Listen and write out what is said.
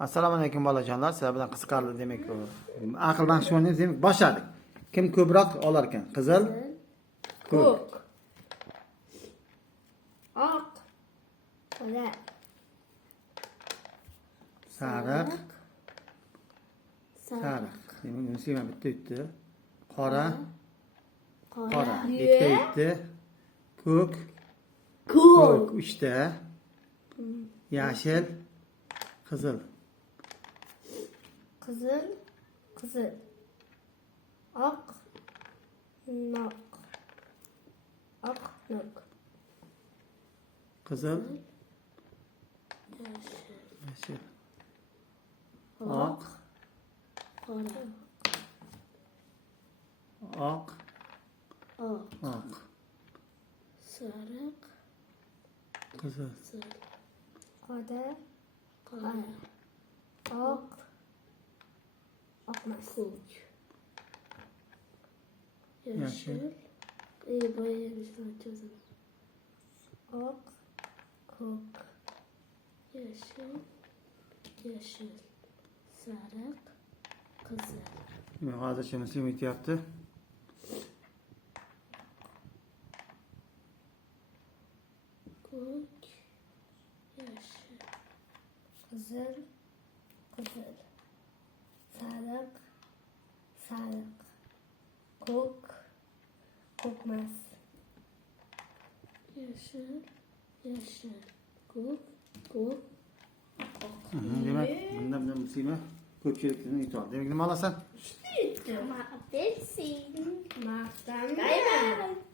Assalomu alaykum bolajonlar. Sizlar bilan qiziqarli demak aql baxsh o'ynaymiz demak boshladik. Kim ko'proq olar ekan? Qizil, ko'k, oq, qora, sariq, sariq. Demak Nusima bitta yutdi. Qora, qora. Ikkita yutdi. Ko'k, ko'k 3 ta. Yashil, qizil. qizil, qizil, oq, nok, oq, nok, Qizil, yashil, oq, qora, oq, oq, oq, sariq, qizil, qora, qora, oq, oqmas, ko'k, yashil, oq, ko'k, Yeşil, yeşil, sarık, kızıl. Demak hozircha Nusima yutyapti. Kök, yeşil, qizil, qizil, sariq, sariq, ko'k, ko'kmas, yeşil, yeşil, kök, kök, Demak, bundan Nusima ko'pchilikni yutadi. Demak nima olasan? apelsin, mahtangayman.